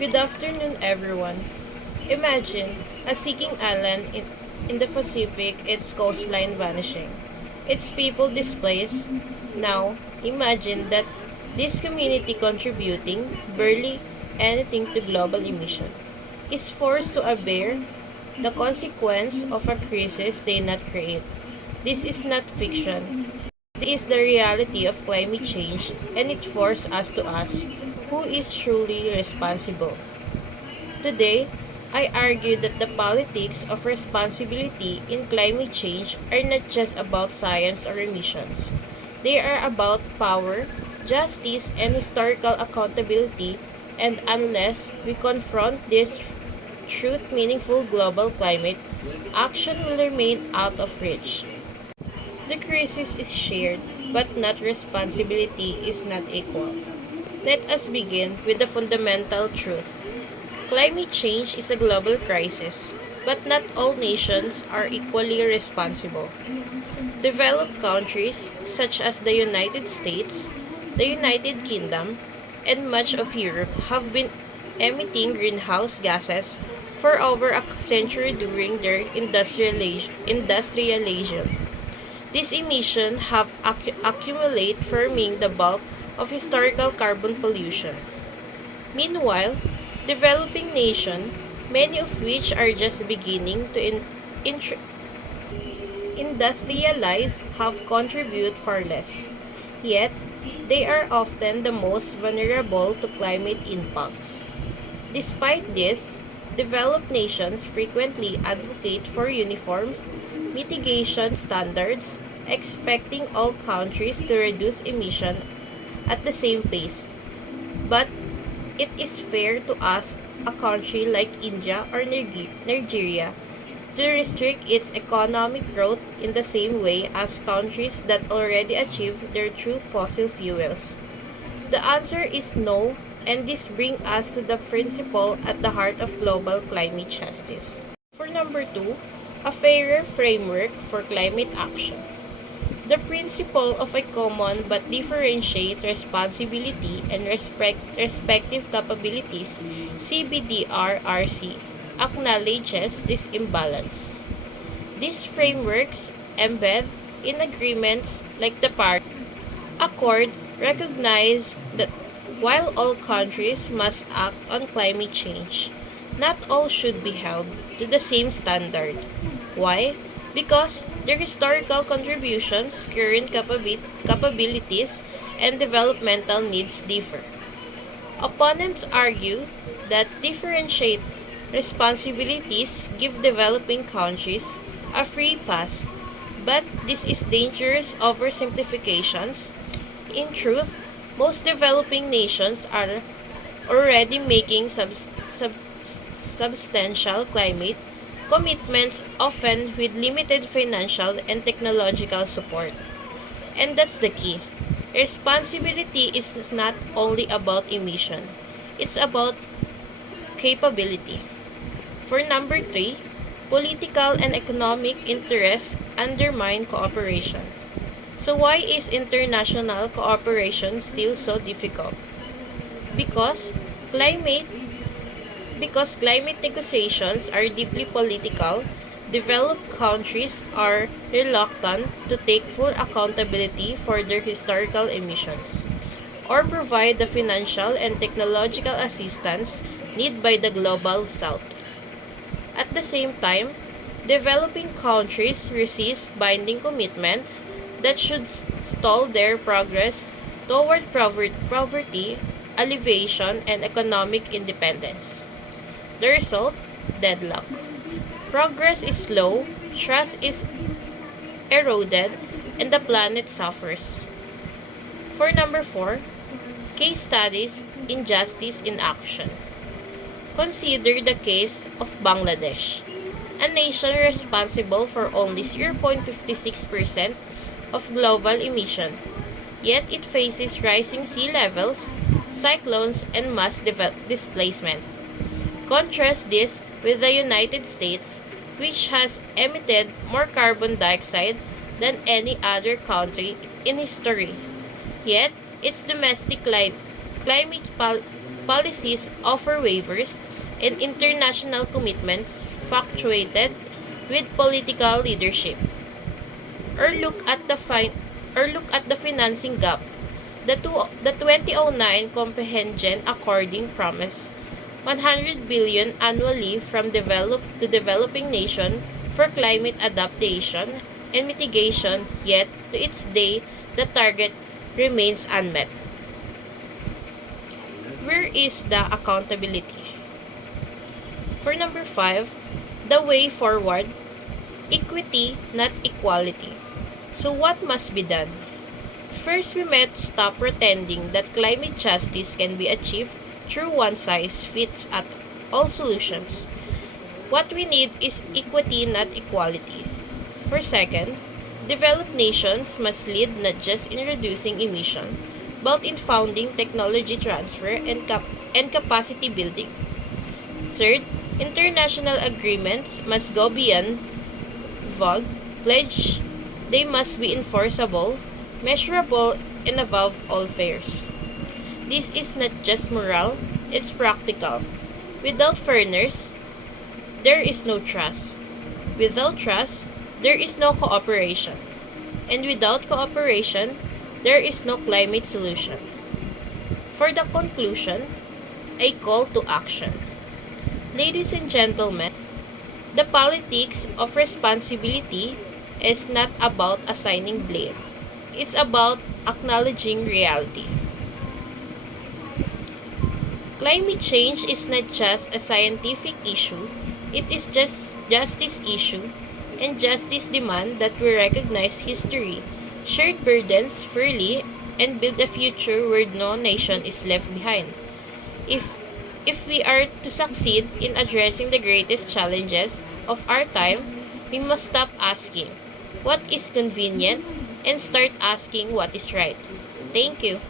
Good afternoon, everyone. Imagine a sinking island in the Pacific, its coastline vanishing, its people displaced. Now, imagine that this community contributing barely anything to global emission is forced to bear the consequence of a crisis they not create. This is not fiction. This is the reality of climate change, and it forces us to ask who is truly responsible. Today, I argue that the politics of responsibility in climate change are not just about science or emissions. They are about power, justice, and historical accountability, and unless we confront this truth meaningful global climate, action will remain out of reach. The crisis is shared, but not responsibility is not equal. Let us begin with the fundamental truth. Climate change is a global crisis, but not all nations are equally responsible. Developed countries, such as the United States, the United Kingdom, and much of Europe, have been emitting greenhouse gases for over a century during their industrialization. These emissions have accumulated, forming the bulk of historical carbon pollution. Meanwhile, developing nations, many of which are just beginning to in- industrialize, have contributed far less. Yet, they are often the most vulnerable to climate impacts. Despite this, developed nations frequently advocate for uniforms mitigation standards, expecting all countries to reduce emission at the same pace. But it is fair to ask a country like India or Nigeria to restrict its economic growth in the same way as countries that already achieve their true fossil fuels. The answer is no, and this brings us to the principle at the heart of global climate justice. For number two, a fairer framework for climate action. The principle of a common but differentiate responsibility and respective capabilities (CBDRRC) acknowledges this imbalance. These frameworks embed in agreements like the Paris Accord recognize that while all countries must act on climate change, not all should be held to the same standard. Why? Because their historical contributions, current capabilities, and developmental needs differ. Opponents argue that differentiate responsibilities give developing countries a free pass, but this is dangerous oversimplifications. In truth, most developing nations are already making substantial climate commitments, often with limited financial and technological support. And that's the key. Responsibility is not only about emission, it's about capability. For number three, political and economic interests undermine cooperation. So why is international cooperation still so difficult? Because climate because climate negotiations are deeply political, developed countries are reluctant to take full accountability for their historical emissions or provide the financial and technological assistance needed by the global south. At the same time, developing countries resist binding commitments that should stall their progress toward poverty alleviation and economic independence. The result? Deadlock. Progress is slow, trust is eroded, and the planet suffers. For number four, case studies, injustice in action. Consider the case of Bangladesh, a nation responsible for only 0.56% of global emission. Yet it faces rising sea levels, cyclones, and mass displacement. Contrast this with the United States, which has emitted more carbon dioxide than any other country in history. Yet, its domestic climate policies offer waivers, and international commitments fluctuated with political leadership. Or look at the financing gap. The 2009 Comprehension According promised 100 billion annually from developing nation for climate adaptation and mitigation, yet to its day the target remains unmet. Where is the accountability? For number 5, the way forward, equity, not equality. So what must be done? First, we must stop pretending that climate justice can be achieved through one-size-fits-all solutions. What we need is equity, not equality. For second, developed nations must lead not just in reducing emission, but in funding technology transfer and capacity building. Third, international agreements must go beyond vague pledge. They must be enforceable, measurable, and above all fairs. This is not just moral, it's practical. Without fairness, there is no trust. Without trust, there is no cooperation. And without cooperation, there is no climate solution. For the conclusion, a call to action. Ladies and gentlemen, the politics of responsibility is not about assigning blame. It's about acknowledging reality. Climate change is not just a scientific issue, it is just justice issue, and justice demand that we recognize history, shared burdens fairly, and build a future where no nation is left behind. If if we are to succeed in addressing the greatest challenges of our time, we must stop asking what is convenient and start asking what is right. Thank you.